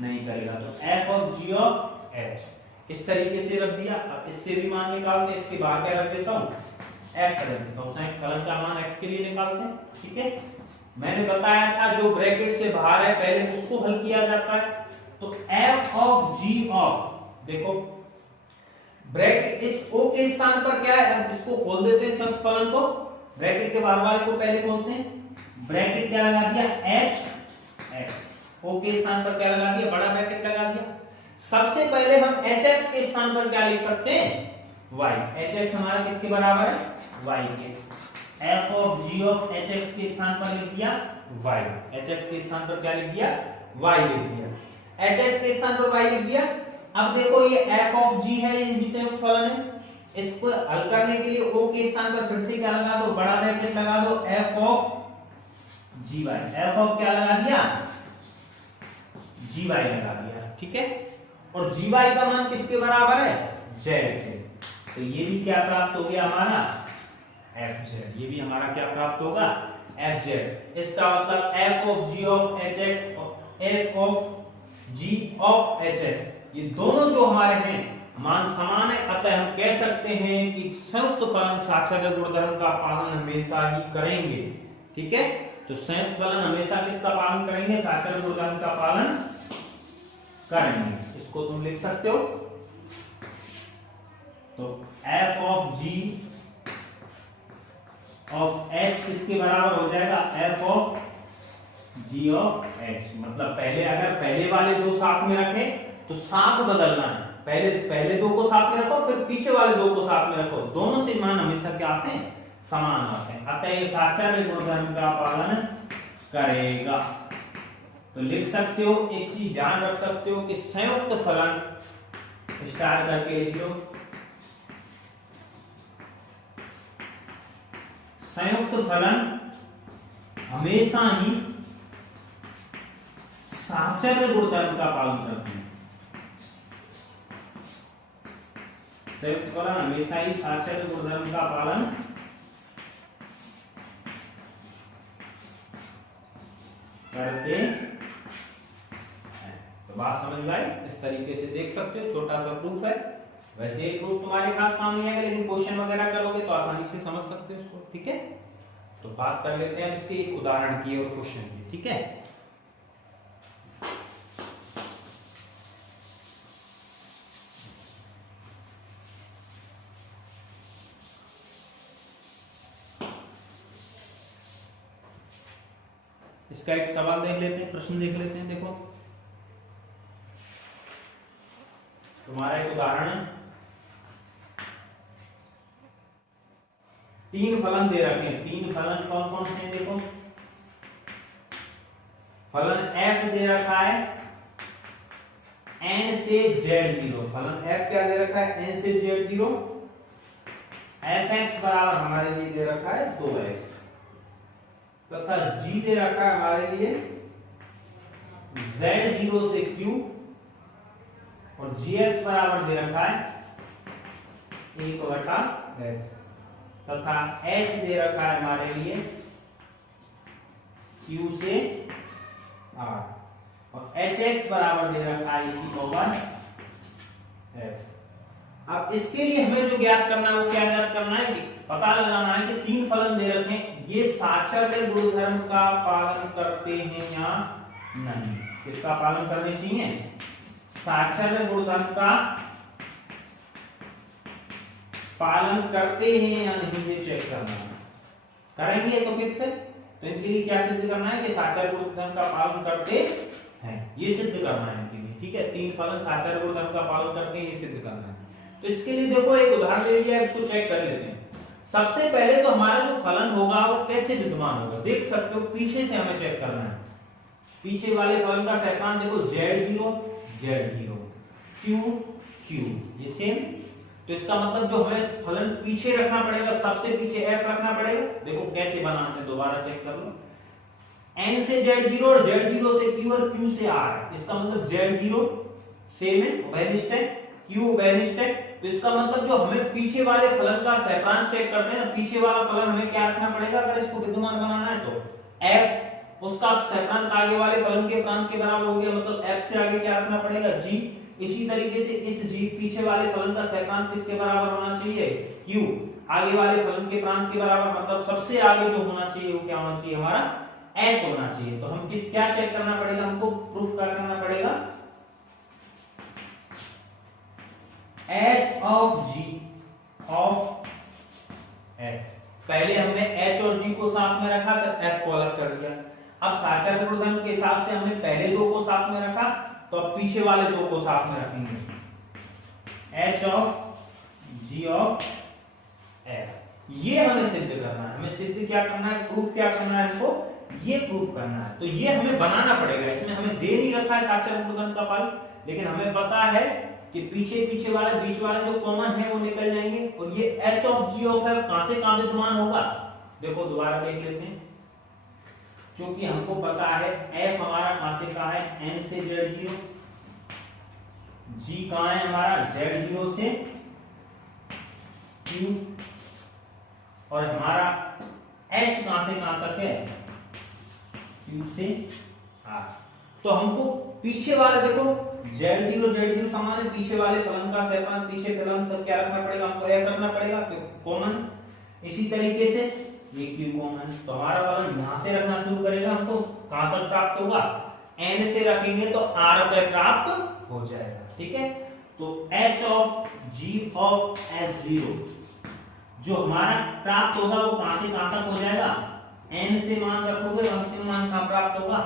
नहीं करेगा। तो f of g of h इस तरीके से रख दिया। अब इससे भी मान निकालते हैं, इसके बाहर क्या रख देता हूं? x रख देता हूं। उसने फलन का मान x के लिए निकालते हैं। ठीक है, मैंने बताया था जो ब्रैकेट से बाहर है पहले उसको हल किया जाता है। तो f ऑफ g ऑफ, देखो ब्रैकेट इस ओ के स्थान पर क्या है, अब इसको खोल देते हैं संयुक्त फलन को, ब्रैकेट के बाहर वाले को पहले खोलते हैं, ब्रैकेट क्या लगा दिया एच एक्स, ओ के स्थान पर क्या लगा दिया बड़ा ब्रैकेट लगा दिया। सबसे पहले हम एच एक्स के स्थान पर क्या लिख सकते हैं y, एच एक्स हमारा किसके बराबर है y के, f of g of H x के स्थान पर लिख दिया y, एच एक्स के स्थान पर क्या लिख दिया y लिख दिया, एच एक्स के स्थान पर y लिख दिया। अब देखो ये f ऑफ g है, ये विषम फलन है, इसको हल करने के लिए o के स्थान पर फिर से क्या लगा दो बड़ा ब्रैकेट लगा दो f of gy, f of क्या लगा दिया gy लगा दिया, ठीक है। और gy का मान किसके बराबर है z के, तो ये भी क्या प्राप्त हो गया हमारा fz, ये भी हमारा क्या प्राप्त होगा fz। इसका मतलब f of g of hx f of g of hx ये दोनों जो हमारे हैं मान समान है, अतः हम कह सकते हैं कि संयुक्त फलन साक्षर गुणधर्म का पालन हमेशा ही करेंगे, ठीक है। तो संयुक्त फलन हमेशा किसका पालन करेंगे साक्षर गुणधर्म का पालन करेंगे, इसको तुम लिख सकते हो। तो f of g of h किसके बराबर हो जाएगा f of g of h, मतलब पहले अगर पहले वाले दो साथ में रखें तो साथ बदलना है, पहले दो को साथ में रखो फिर पीछे वाले दो को साथ में रखो, दोनों से मान हमेशा क्या आते हैं समान आते हैं, अतः ये साक्षर गुणधर्म का पालन करेगा। तो लिख सकते हो, एक चीज ध्यान रख सकते हो कि संयुक्त फलन स्टार्ट करके लिख लो, संयुक्त फलन हमेशा ही साक्षर गुणधर्म का पालन करते हैं, संयुक्त फलन हमेशा ही साक्षर गुणधर्म का पालन करते हैं। तो बात समझ में आई, इस तरीके से देख सकते हो, छोटा सा प्रूफ है, वैसे प्रूफ तुम्हारे खास काम नहीं आएगा लेकिन क्वेश्चन वगैरह करोगे तो आसानी से समझ सकते हो इसको, ठीक है। तो बात कर लेते हैं इसके एक उदाहरण की और क्वेश्चन की, ठीक है। इसका एक सवाल देख लेते हैं, प्रश्न देख लेते हैं। देखो तुम्हारा एक उदाहरण है, तीन फलन दे रखे हैं, तीन फलन कौन कौन से हैं देखो, फलन f दे रखा है n से z0, फलन f क्या दे रखा है n से z0, fx बराबर हमारे लिए दे रखा है 2x, तथा g दे रखा है हमारे लिए z0 से q, और gx बराबर दे रखा है 1/x, तथा h दे रखा है हमारे लिए q से r, और hx बराबर दे रखा है e/x। अब इसके लिए हमें जो ज्ञात करना है वो क्या ज्ञात करना है, पता लगाना है कि तीन फलन दे रखे हैं, ये साक्षर गुणधर्म का पालन करते हैं या नहीं, किसका पालन करने चाहिए साक्षर गुणधर्म का पालन करते हैं या नहीं, ये चेक करना है। करेंगे तो फिक्स है, तो इनके लिए क्या सिद्ध करना है कि साक्षर गुणधर्म का पालन करते हैं, ये सिद्ध करना है इनके लिए, ठीक है। तीन फलन साक्षर गुणधर्म का पालन करते हैं, ये सिद्ध करना है। तो इसके लिए देखो एक उदाहरण ले लिया, इसको चेक कर लेते हैं। सबसे पहले तो हमारा जो फलन होगा वो कैसे विद्यमान होगा, देख सकते हो पीछे से हमें चेक करना है, पीछे वाले फलन का सहसंबंध देखो z0 z0 q q, ये सेम। तो इसका मतलब जो हमें फलन पीछे रखना पड़ेगा, सबसे पीछे f रखना पड़ेगा, देखो कैसे बनाते हैं दोबारा चेक कर लो, n से z0 और z0 से q और q से r, इसका मतलब z0 सेम है उभयनिष्ठ है, q उभयनिष्ठ है, तो इसका मतलब जो हमें पीछे वाले फलन का सहप्रांत चेक करते हैं ना, पीछे वाला फलन हमें क्या रखना पड़ेगा अगर इसको विद्यमान बनाना है, तो f उसका सहप्रांत आगे वाले फलन के प्रांत के बराबर हो गया, मतलब f से आगे क्या रखना पड़ेगा g। इसी तरीके से इस g पीछे वाले फलन का सहप्रांत किसके बराबर होना चाहिए q, आगे वाले फलन के प्रांत के बराबर, मतलब सबसे आगे जो होना चाहिए वो क्या होना चाहिए हमारा h होना चाहिए। तो हम किस क्या चेक करना पड़ेगा, हमको प्रूफ क्या करना पड़ेगा, h of g of f. पहले हमने एच और जी को साथ में रखा, फिर एफ को अलग कर दिया। अब साचर गुणधर्म के हिसाब से हमने पहले दो को साथ में रखा, तो अब पीछे वाले दो को साथ में रखेंगे, h of g of f. ये हमें सिद्ध करना है। हमें सिद्ध क्या करना है, प्रूफ क्या करना है, इसको ये प्रूफ करना है। तो ये हमें बनाना पड़ेगा। इसमें हमें दे नहीं रखा है साचर गुणधर्म का फल, लेकिन हमें पता है कि पीछे वाले बीच वाले जो कॉमन है वो निकल जाएंगे। और ये h of g of f कहां से कहां विद्यमान होगा, देखो दोबारा देख लेते हैं। क्योंकि हमको पता है एफ हमारा कहां से कहां है, एन से Z0, जी कहां है हमारा Z0 से Q, और हमारा H कहां से कहां तक है, Q से R। तो हमको पीछे वाले देखो Z0 समान है, पीछे वाले फलन का सहप्रांत, पीछे फलन सब क्या रखना पड़ेगा, हमको F रखना पड़ेगा कॉमन। इसी तरीके से ये Q कॉमन, तो हमारा फलन यहां से रखना शुरू करेगा, हमको कहां तक प्राप्त होगा, N से रखेंगे तो R पे प्राप्त हो जाएगा। ठीक है, तो H of G of F0 जो हमारा प्राप्त होगा वो कहां से कहां तक हो जाएगा, N से मान रखोगे, अंतिम मान कहां प्राप्त होगा,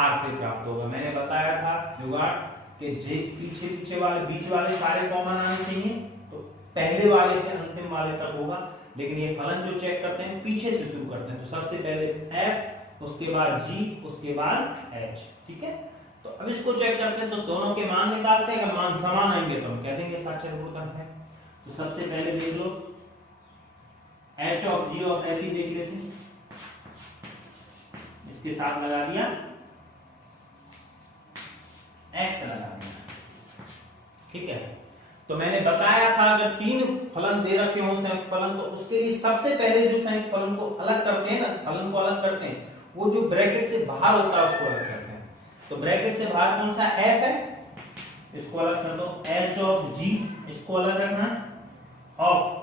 R से प्राप्त होगा। मैंने बताया था जुगाड़ कि जे पीछे वाले बीच वाले सारे कॉमन आने चाहिए, तो पहले वाले से अंतिम वाले तक होगा। लेकिन ये फलन जो चेक करते हैं पीछे से शुरू करते हैं, तो सबसे पहले F, उसके बाद G, उसके बाद H। ठीक है, तो अब इसको चेक करते हैं, तो दोनों के मान निकालते हैं। अगर मान समान आएंगे तो हम कह देंगे साचर गुणधर्म है। तो सबसे पहले देख लो H of G of F ही देख लेते हैं, इसके साथ लगा दिया X लगा दिया। ठीक है, तो मैंने बताया था अगर तीन फलन दे रखे हो संयुक्त फलन, तो उसके लिए सबसे पहले जो संयुक्त फलन को अलग करते हैं ना, फलन को अलग करते हैं, वो जो ब्रैकेट से बाहर होता है उसको अलग करते हैं। तो ब्रैकेट से बाहर कौन सा, F है, इसको अलग कर दो। H ऑफ G इसको अलग रखना, ऑफ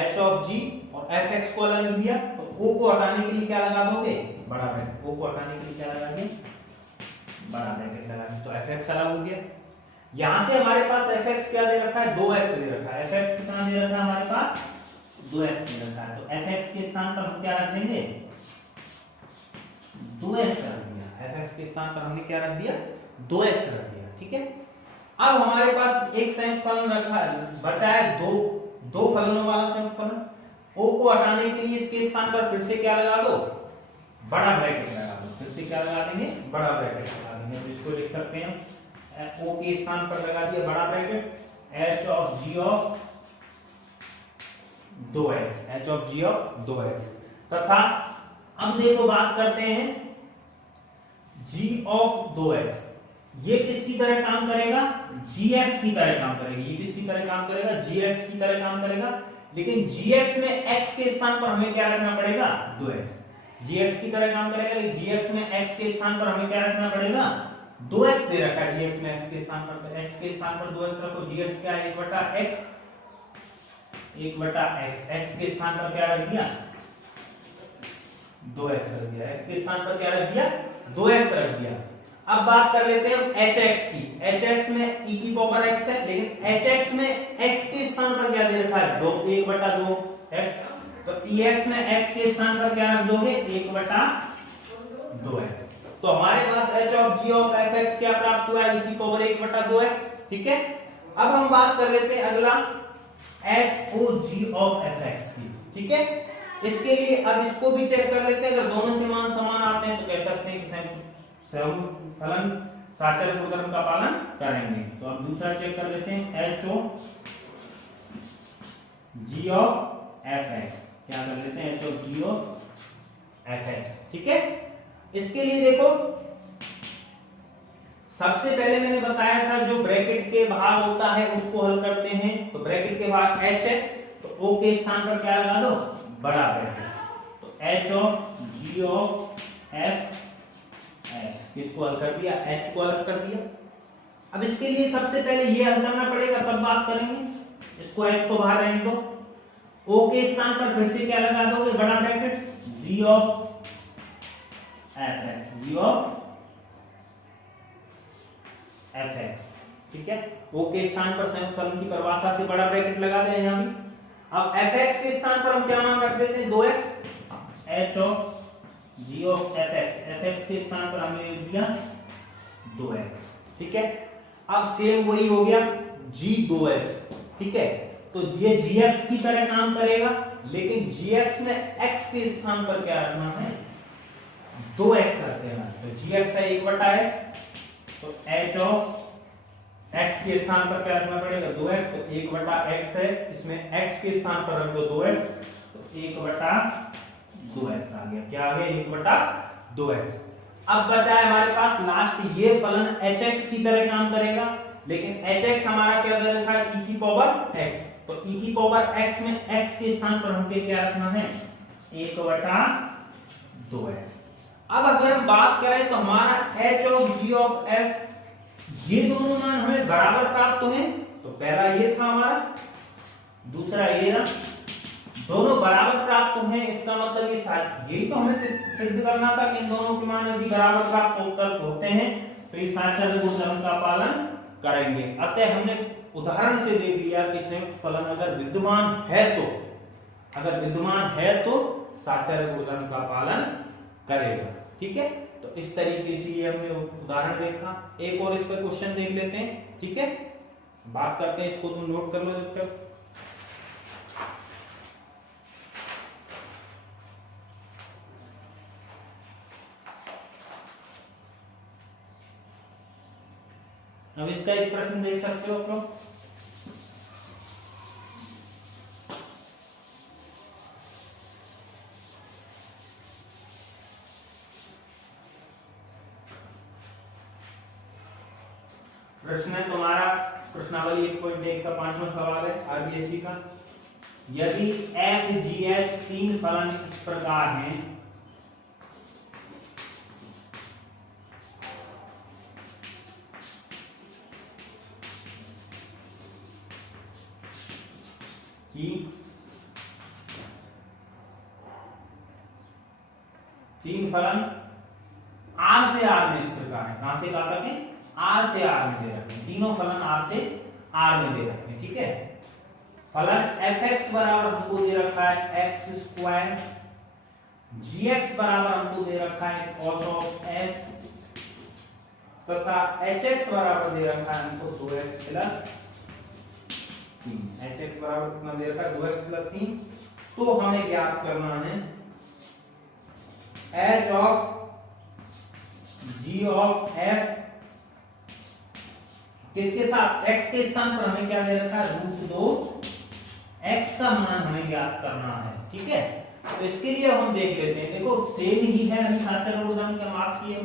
H ऑफ G और Fx को अलग रख दिया। तो O को हटाने के लिए क्या लगा दोगे, बड़ा ब्रैकेट। O को हटाने के लिए क्या लगा दिया, बड़ा ब्रैकेट लगा दिया। तो Fx अलग हो गया। यहां से हमारे पास Fx क्या दे रखा है, 2x दे रखा है। Fx कितना दे रखा है हमारे पास, 2x दे रखा है। तो Fx के स्थान पर हम क्या रख देंगे, 2x रख दिया। Fx के स्थान पर हमने क्या रख दिया, 2x रख दिया। ठीक है, अब हमारे पास एक संयुक्त फलन रखा है, बचा है दो फलनों वाला संयुक्त फलन। O को हटाने के लिए इसके स्थान पर फिर से क्या लगा दो, बड़ा ब्रैकेट लगा दो। फिर से क्या लगा देंगे, बड़ा ब्रैकेट लगा देंगे। तो इसको लिख सकते हैं O के स्थान पर लगा दिया बड़ा bracket, H of G of 2x, H of G of 2x तथा अब देखो बात करते हैं G ऑफ 2x। ये किसकी तरह काम करेगा, Gx की तरह काम करेगा। ये किसकी तरह काम करेगा, Gx की तरह काम करेगा। लेकिन Gx में x के स्थान पर हमें क्या रखना पड़ेगा, 2x। Gx की तरह काम करेगा, लेकिन Gx में x के स्थान पर हमें क्या रखना पड़ेगा, 2x दे रखा है। Gx में x के स्थान पर, तो x के स्थान पर 2x रखो। Gx क्या है, 1/x, 1/x। x के स्थान पर क्या रख दिया, 2x रख दिया। x के स्थान पर क्या रख दिया, 2x रख दिया। अब बात कर लेते हैं hx की। hx में e की पावर x है, लेकिन hx में x के स्थान पर क्या दे रखा है, 1/2x। तो ex में x के स्थान पर क्या रख दोगे, 1/2x। तो हमारे पास h of g of fx क्या प्राप्त हुआ, e की पावर 1/2x। ठीक है, अब हम बात कर लेते हैं अगला h o g of fx की। ठीक है, इसके लिए अब इसको भी चेक कर लेते हैं। अगर दोनों से मान समान आते हैं तो कह सकते हैं कि फलन साचर गुणधर्म का पालन करेंगे। तो अब दूसरा चेक कर लेते हैं, h o g of fx। क्या कर लेते हैं, h o g of fx। ठीक है, इसके लिए देखो सबसे पहले मैंने बताया था जो ब्रैकेट के बाहर होता है उसको हल करते हैं। तो ब्रैकेट के बाहर h है, तो o के स्थान पर क्या लगा दो, बड़ा ब्रैकेट। तो h of g of f x, किसको हल कर दिया, h को अलग कर दिया। अब इसके लिए सबसे पहले ये हल करना पड़ेगा, तब बात करेंगे। इसको h को बाहर रहने दो। o के स्थान पर फिर से क्या लगा दोगे, बड़ा bracket, g of fx, g of fx। ठीक है, ओ के स्थान पर संयुक्त फलन की परिभाषा से बड़ा ब्रैकेट लगा दें यहां भी। अब fx के स्थान पर हम क्या मान रख देते हैं 2x h of g of fx के स्थान पर हमने लिख दिया 2x, ठीक है। अब सेम वही हो गया g 2x, ठीक है, तो ये gx की तरह काम करेगा, लेकिन gx में x के स्थान पर क्या रखना है 2x रख देना। तो gx है 1/x, तो h ऑफ x के स्थान पर क्या रखना पड़ेगा 2x, तो 1/x है, इसमें x के स्थान पर रख दो 2x, तो 1/2x आ गया। क्या आ गया 1/2x। अब बचा है हमारे पास लास्ट ये फलन hx की तरह काम करेगा, लेकिन hx हमारा क्या दे रखा है e की पावर x, तो e की पावर x में x के स्थान पर हमको क्या रखना है 1/2x। अब अगर हम बात करें तो हमारा h of g of f ये दोनों मान हमें बराबर प्राप्त हुए, तो पहला ये था हमारा, दूसरा ये रहा, दोनों बराबर प्राप्त हुए, इसका मतलब ये यही तो हमें सिद्ध करना था कि इन दोनों के मान यदि बराबर प्राप्त होते हैं तो ये साचर्य गुणधर्म का पालन करेंगे। अतः हमने उदाहरण से देख लिया कि संयुक्त फलन अगर विद्यमान है तो साचर्य गुणधर्म का पालन करेगा, ठीक है। तो इस तरीके से ये हमने उदाहरण देखा। एक और इस पर क्वेश्चन देख लेते हैं, ठीक है, बात करते हैं, इसको तुम नोट कर लो जब तक। अब इसका एक प्रश्न देख सकते हो आप लोग। प्रश्न है तुम्हारा प्रश्नावली 1.1 का 5वां सवाल है आरबीएससी का। यदि एफ जी एच तीन फलन इस प्रकार हैं, कि तीन फलन आर से आर में इस प्रकार है, कहां से कहा था आर से आर में दे रखे हैं, तीनों फलन आर से आर में दे रखे हैं, ठीक है। फलन fx बराबर हमको दे रखा है x², gx बराबर हमको दे रखा है cos ऑफ x, तथा hx बराबर दे रखा है हमको 2x प्लस 3। hx बराबर कितना दे रखा है 2x प्लस 3। तो हमें ज्ञात करना है h of g of f किसके साथ x के स्थान पर हमें क्या दे रखा है √2x का मान हमें ज्ञात करना है, ठीक है। तो इसके लिए हम देख लेते हैं, देखो सेम ही है, हम साचर्य गुणधर्म का माप किए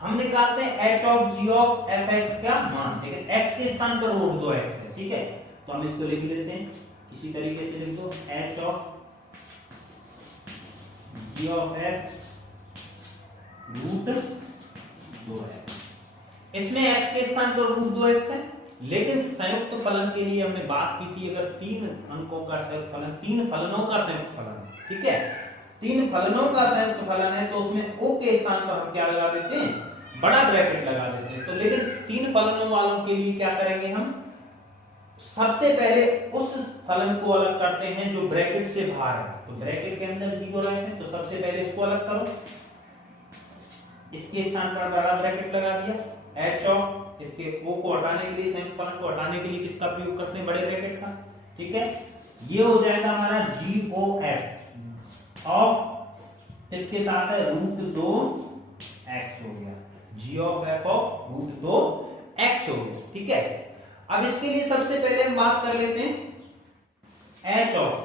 हम निकालते हैं h of g of fx का मान, लेकिन x के स्थान पर √2x है, ठीक है। तो हम इसको लिख लेते हैं, इसी तरीके से लिख दो h of g of f √2x। इसमें x के स्थान पर √2x है, लेकिन संयुक्त फलन के लिए हमने बात की थी अगर तीन अंकों का संयुक्त फलन, तीन फलनों का संयुक्त फलन, ठीक है, तीन फलनों का संयुक्त फलन है, तो उसमें o के स्थान पर हम क्या लगा देते हैं बड़ा ब्रैकेट लगा देते हैं। तो लेकिन तीन फलनों वालों के लिए क्या करेंगे हम, सबसे पहले उस फलन को अलग करते हैं जो ब्रैकेट से बाहर है, तो ब्रैकेट के अंदर 0 रहे हैं, तो सबसे पहले इसको अलग करो, इसके स्थान पर बड़ा ब्रैकेट लगा दिया, h ऑफ इसके o को हटाने के लिए, संयुक्त फलन को हटाने के लिए किसका प्रयोग करते हैं बड़े ब्रैकेट का, ठीक है। ये हो जाएगा हमारा g o f ऑफ इसके साथ है √2x हो गया, g of f of √2x हो गया, ठीक है। अब इसके लिए सबसे पहले हम बात कर लेते हैं h ऑफ,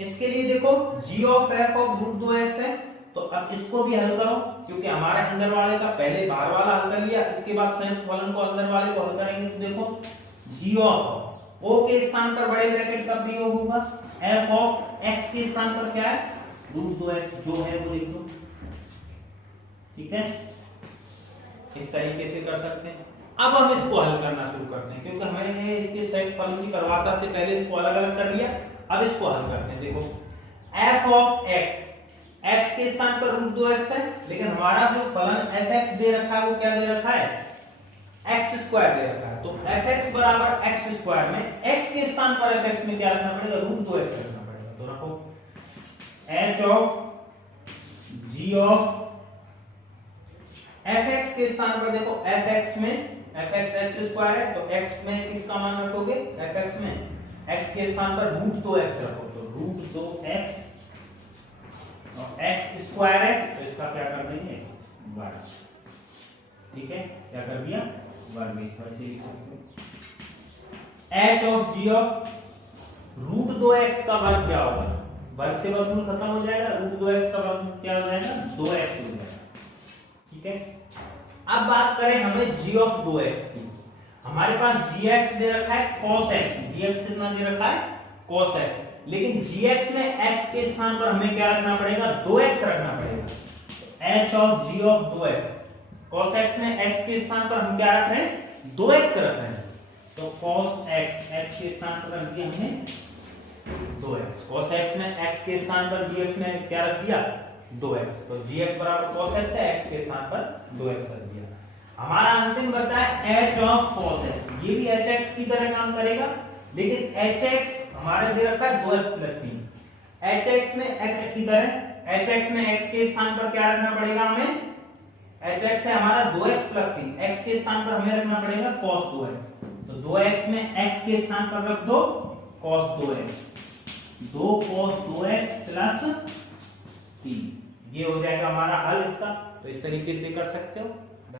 इसके लिए देखो g of f of √2x है, तो अब इसको भी हल करो, क्योंकि हमारे अंदर वाले का पहले बाहर वाला हल कर लिया, इसके बाद संयुक्त फलन को अंदर वाले को हल करेंगे। तो देखो g ऑफ o के स्थान पर बड़े ब्रैकेट का प्रयोग होगा, f ऑफ x के स्थान पर क्या है √2x, जो है वो लिख दो, ठीक है। इस तरीके से कर सकते हैं। अब हम इसको हल करना शुरू करते हैं, क्योंकि हमने इसके संयुक्त फलन की परिभाषा से पहले इसको अलग अलग कर लिया, अब इसको हल करते हैं। देखो f ऑफ x, x के स्थान पर √2x है, लेकिन हमारा जो फलन fx दे रखा है वो क्या दे रखा है एक्स स्क्वायर दे रखा है, तो fx बराबर एक्स स्क्वायर में x के स्थान पर fx में क्या रखना पड़ेगा, रूट 2x रखना पड़ेगा। तो रखो h of g of fx के स्थान पर देखो fx में fx एक्स स्क्वायर है, तो x में किसका मान रखोगे, fx में x के स्थान पर रूट 2x रखो, तो रूट 2x और x स्क्वायर है, तो इसका क्या कर देंगे, वर्ग। ठीक है, क्या कर दिया, वर्ग। इस पर से लिख सकते हो h of g of root 2x का वर्ग क्या होगा, वर्ग से वर्गमूल खत्म हो जाएगा, रूट 2x का वर्ग क्या हो जाएगा, 2x हो जाएगा। ठीक है, अब बात करें हमें g ऑफ 2x की। हमारे पास gx दे रखा है cos x, gx कितना दे रखा है, cos x, लेकिन gx में x के स्थान पर हमें क्या रखना पड़ेगा, 2x रखना पड़ेगा। h of g of 2x, cos x में x के स्थान पर हम क्या रख रहे हैं, 2x रख रहे हैं, तो cos x, x के स्थान पर रख दिया हमने 2x, cos x में x के स्थान पर gx में क्या रख दिया, 2x, तो gx बराबर cos x है, x के स्थान पर 2x रख दिया। हमारा अंतिम बचा है h ऑफ cos x, ये भी hx की तरह काम करेगा, लेकिन hx हमारे दे रखा है 2x प्लस 3, hx में x की तरह, hx में x के स्थान पर क्या रखना पड़ेगा हमें, hx है हमारा 2x प्लस 3, x के स्थान पर हमें रखना पड़ेगा cos 2x, तो 2x में x के स्थान पर रख दो cos 2x, 2 cos 2x plus 3, ये हो जाएगा हमारा हल इसका। तो इस तरीके से कर सकते हो।